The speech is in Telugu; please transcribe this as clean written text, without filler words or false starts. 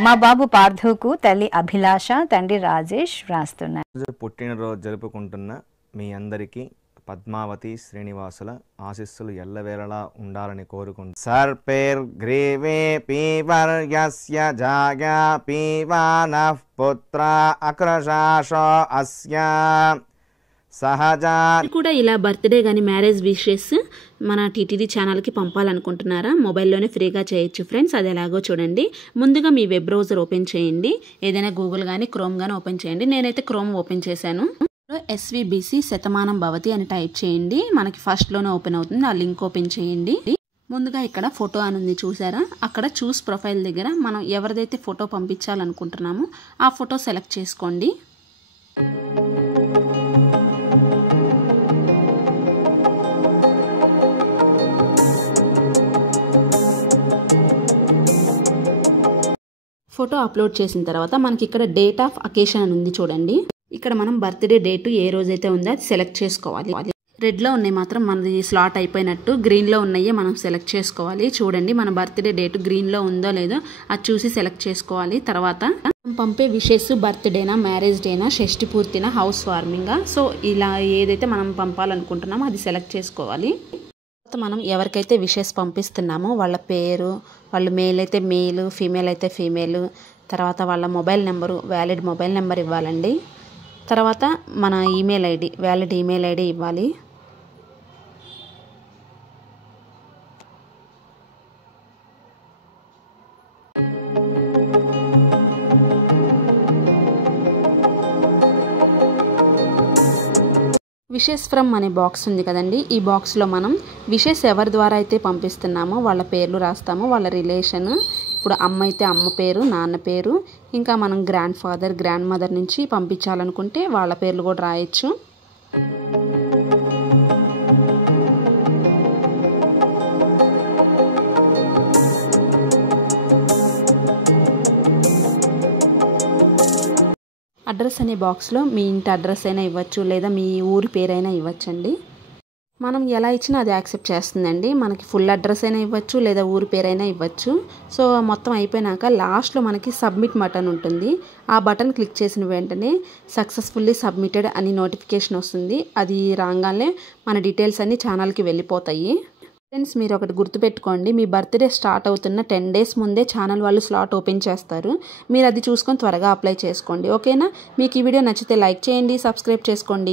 మా బాబు పార్థుకు తల్లి అభిలాష, తండ్రి రాజేష్ వ్రాస్తున్నారు. పుట్టినరోజు జరుపుకుంటున్న మీ అందరికీ పద్మావతి శ్రీనివాసుల ఆశీస్సులు ఎల్లవేళలా ఉండాలని కోరుకుంటున్నాను. సర్పేర్ గ్రీవే పీవర్యస్య జాగా పీవానః పుత్ర అక్రశాశో అస్య సహజా. కూడా ఇలా బర్త్డే కానీ మ్యారేజ్ విషెస్ మన టీటీడీ ఛానల్కి పంపాలనుకుంటున్నారా? మొబైల్లోనే ఫ్రీగా చేయొచ్చు ఫ్రెండ్స్. అది ఎలాగో చూడండి. ముందుగా మీ వెబ్ బ్రౌజర్ ఓపెన్ చేయండి. ఏదైనా గూగుల్ కానీ క్రోమ్ కానీ ఓపెన్ చేయండి. నేనైతే క్రోమ్ ఓపెన్ చేశాను. SVBC శతమానం భవతి అని టైప్ చేయండి. మనకి ఫస్ట్లోనే ఓపెన్ అవుతుంది. ఆ లింక్ ఓపెన్ చేయండి. ముందుగా ఇక్కడ ఫోటో అని ఉంది చూసారా? అక్కడ చూస్ ప్రొఫైల్ దగ్గర మనం ఎవరిదైతే ఫోటో పంపించాలనుకుంటున్నామో ఆ ఫోటో సెలెక్ట్ చేసుకోండి. ఫోటో అప్లోడ్ చేసిన తర్వాత మనకి ఇక్కడ డేట్ ఆఫ్ అకేషన్ అని ఉంది చూడండి. ఇక్కడ మనం బర్త్డే డేటు ఏ రోజైతే ఉందో అది సెలెక్ట్ చేసుకోవాలి. రెడ్లో ఉన్నాయి మాత్రం మనది స్లాట్ అయిపోయినట్టు, గ్రీన్లో ఉన్నాయి మనం సెలెక్ట్ చేసుకోవాలి. చూడండి మన బర్త్డే డేటు గ్రీన్లో ఉందో లేదో అది చూసి సెలెక్ట్ చేసుకోవాలి. తర్వాత పంపే విషెస్ బర్త్డేనా, మ్యారేజ్ డేనా, షష్టి పూర్తినా, హౌస్ వార్మింగా, సో ఇలా ఏదైతే మనం పంపాలనుకుంటున్నామో అది సెలెక్ట్ చేసుకోవాలి. మనం ఎవరికైతే విషెస్ పంపిస్తున్నామో వాళ్ళ పేరు, వాళ్ళు మేల్ అయితే మేల్, ఫీమేల్ అయితే ఫీమేల్, తర్వాత వాళ్ళ mobile number, valid mobile number ఇవ్వాలండి. తర్వాత మన email ID, valid email ID ఇవ్వాలి. విషెస్ ఫ్రమ్ అనే బాక్స్ ఉంది కదండి. ఈ బాక్స్లో మనం విషెస్ ఎవరి ద్వారా అయితే పంపిస్తున్నామో వాళ్ళ పేర్లు రాస్తాము, వాళ్ళ రిలేషన్. ఇప్పుడు అమ్మ అయితే అమ్మ పేరు, నాన్న పేరు, ఇంకా మనం గ్రాండ్ ఫాదర్, గ్రాండ్ మదర్ నుంచి పంపించాలనుకుంటే వాళ్ళ పేర్లు కూడా రాయొచ్చు. అడ్రస్ అనే బాక్స్లో మీ ఇంటి అడ్రస్ అయినా ఇవ్వచ్చు, లేదా మీ ఊరి పేరైనా ఇవ్వచ్చండి. మనం ఎలా ఇచ్చినా అది యాక్సెప్ట్ చేస్తుందండి. మనకి ఫుల్ అడ్రస్ అయినా ఇవ్వచ్చు, లేదా ఊరి పేరైనా ఇవ్వచ్చు. సో మొత్తం అయిపోయినాక లాస్ట్లో మనకి సబ్మిట్ బటన్ ఉంటుంది. ఆ బటన్ క్లిక్ చేసిన వెంటనే సక్సెస్ఫుల్లీ సబ్మిటెడ్ అని నోటిఫికేషన్ వస్తుంది. అది రాగానే మన డీటెయిల్స్ అన్నీ ఛానల్కి వెళ్ళిపోతాయి. ఫ్రెండ్స్ మీరు ఒకటి గుర్తుపెట్టుకోండి, మీ బర్త్డే స్టార్ట్ అవుతున్న 10 days ముందే ఛానల్ వాళ్ళు స్లాట్ ఓపెన్ చేస్తారు. మీరు అది చూసుకొని త్వరగా అప్లై చేసుకోండి. ఓకేనా? మీకు ఈ వీడియో నచ్చితే లైక్ చేయండి, సబ్స్క్రైబ్ చేసుకోండి.